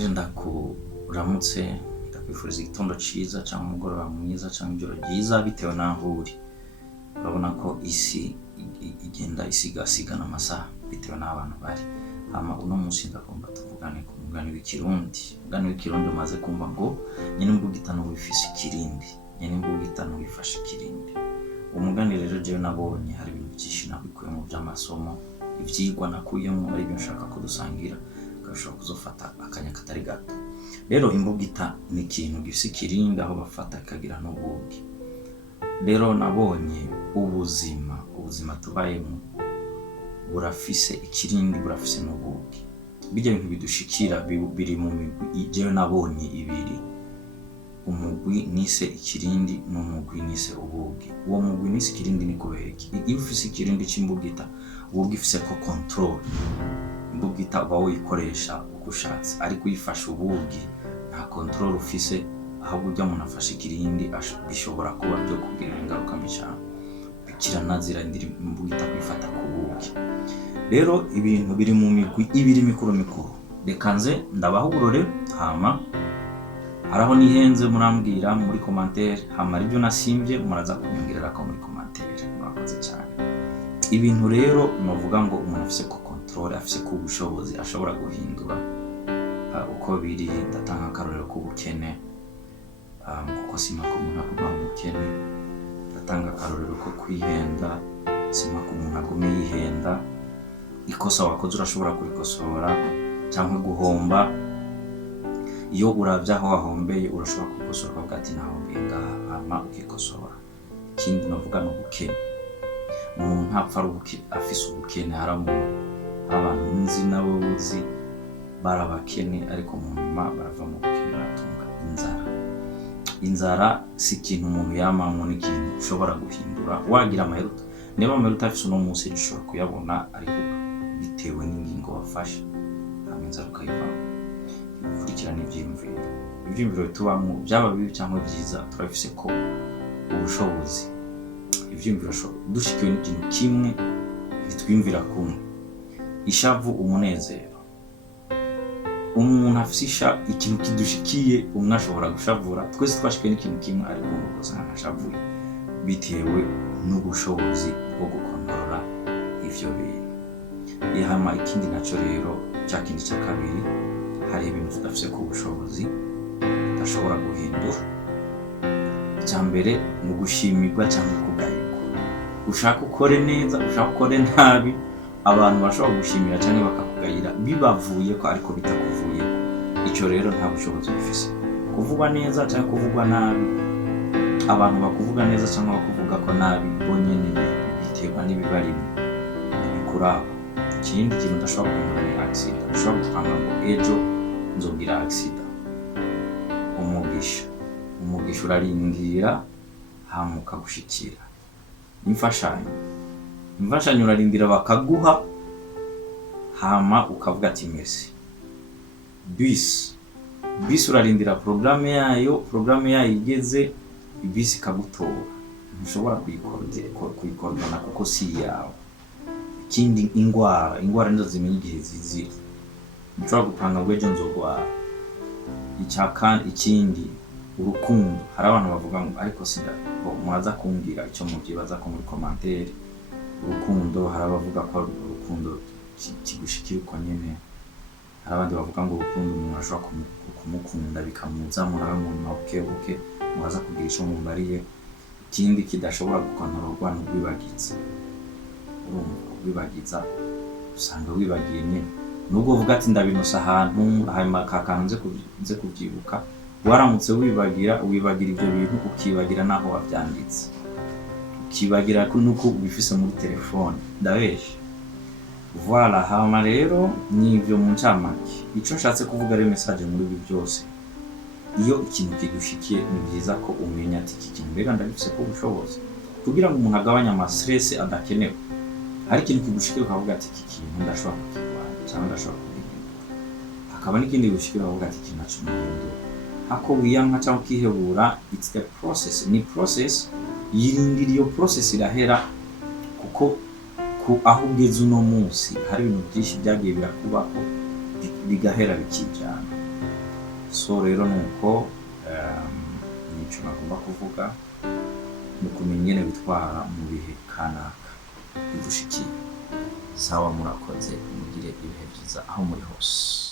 Nongere ndakuramutse ndakwifuriza igitondo ciza cyangwa umugoroba mwiza cyangwa ijoro ryiza bitewe n'aho uri. Urabona ko isi igenda isigasigana amasaha bitewe n'abantu bari. Hama uno munsi ndagomba tuvugane ku mugani w'ikirundi. Umugani w'ikirundi umaze kumva ngo nyine imbugita n'ubifise ikirindi, nyine imbugita n'ubifashe ikirindi. Umugani rero jewe nabonye hari ibintu byinshi nabikuye mu by'amasomo, ivyigwa nakuyemo ari byo nshaka ko dusangira ushobora kuzofata akanya katari gato. Rero imbugita ni ikintu gifise ikirindi aho bafata kagira n'ubugi. Rero nabonye ubuzima tubayemo burafise ikirindi, burafise n'ubugi. Bijya bintu bidushikira biri mu migwi jewe nabonye ibiri. Umugwi nise ikirindi n'umugwi nise ubugi. Uwo mugwi nise ikirindi ni kubera iki? Iyo ufise ikirindi c'imbugita ubugi ufise ko control. Imbugita uba uyikoresha uko ushatse, ariko uyifashe ubugi nta control ufise, ahubwo ujya umuntu afashe ikirindi bishobora kuba byo kugira ingaruka mbi cyane, bikiranazira imbugita kwifata ku bugi. Rero ibintu biri mu migwi ibiri mikuru. Reka nze ndabaho uburore, hama haraho nihenze murambwira muri commentaire, hama ibyo nasimvye muraza kunyongerera ko muri commentaire. Murakoze cyane. Ibintu rero novuga ngo umuntu afise ko control, afise ko ubushobozi ashobora guhindura uko biri. Ndatanga akarorero k'ubukene, kuko sima ko umuntu aguma mu bukene. Ndatanga akarorero ko kwihenda, sima ko umuntu aguma yihenda. Ikosa wakoze urashobora kurikosora, cyangwa guhomba. Iyo uravye aho wahombeye urashobora kwikosora ukavuga ati nahombeye ngaha, hama ukikosora. Ikindi novuga ni ubukene. Umuntu ntapfa afise ubukene. Hari abantu nzi nawe uzi barabakene, ariko mu nyuma barava mu bukene baratunga inzara. Si ikintu umuntu yamamwo, ni ikintu ushobora guhindura wagira amaheruta. Niba amaheruta afise uno munsi ushobora kuyabona, ariko bitewe n'ingingo wafashe hama inzara ukayivamo. Gukurikirana ivyiyumviro bitubamwo, byaba bibi cyangwa byiza, turafise ko ubushobozi. Ivyiyumviro dushikiwe n'ikintu kimwe ntitwiyumvira kumwe. Ishavu, umunezero. Umuntu afise ikintu kidushikiye, umwe ashobora gushavura. Twese twashikiwe n'ikintu kimwe, ariko umuntu usanga ashavuye bitewe n'ubushobozi bwo gukontorora ivyo bintu. Ihama ikindi naco rero, cya kindi cya kabiri, hari ibintu tudafise ku bushobozi tudashobora guhindura. Icya mbere ni gushimirwa cyangwa kugayirwa. Ushaka ukore neza, ushaka ukore nabi, abantu bashobora gushimira cyangwa bakakugayira bibavuye ko, ariko bitakuvuye. Icyo rero nta bushobozi bifise. Kuvugwa neza cyangwa kuvugwa nabi, abantu bakuvuga neza cyangwa bakuvuga ko nabi bonyene biterwa n'ibibarimo bikuraba. Ikindi kintu udashobora guhindura ni accident. Ushobora gupanga ngo ejo nzogira accident. Umugisha urarindira hama ukagushikira. Imfashanyo urarindira bakaguha, hama ukavuga ati merci. Bus urarindira programme yayo igeze, bus ikagutora. Ntushobora kuyikodana kuko si yawe. Ikindi ingwara nizo zimenya igihe zizira. Ntushobora gupanga ngo ejo nzogwara. Ikindi urukundo. Hari abantu bavuga ngo ariko muraza kumbwira icyo mubyibaza ko muri commentaire. Urukundo, hari abavuga ko urukundo kigushikira uko nyene. Hari abandi bavuga ngo urukundo umuntu ashobora kumukunda bikamuzamo nawe mu nyuma buke muraza kugira icyo mumbariye. Ikindi kidashobora gukontororwa ni ubwibagiza. Wibagiza usanga wibagiye nyine, nubwo uvuga ati ndabinosa ahantu, hanyuma kakantu nze kubyibuka. Waramutse wibagira ibyo bintu, ukibagira naho wabyanditse, ukibagira nuko ubifise muri telefone. Ndabeshe. Voilà, hama rero nivyo mu ncamake. Ico nshatse kuvuga rero message muri ibi byose, iyo ikintu kigushikiye ni byiza ko umenya ati iki kintu mbega ndabifise ko ubushobozi, kugira ngo umuntu agabanye ama-stress adakenewe. Hari ikintu kigushikira ukavuga ati iki kintu ndashobora kukirwanya cyangwa ndashobora kugihindura. Hakaba n'ikindi kigushikira ukavuga ati iki naco nahindura. Hako wiyanka cyangwa ukihebura, it's the process. Ni process. Yirindira iyo process irahera, kuko aho ugeze uno munsi hari ibintu byinshi byagiye birakubaho bigahera bikijana. So rero nuko nico nagomba kuvuga mu kumenya ingene bitwara mu bihe kanaka bigushikiye. Sawa, murakoze, mugire ibihe byiza aho muri hose.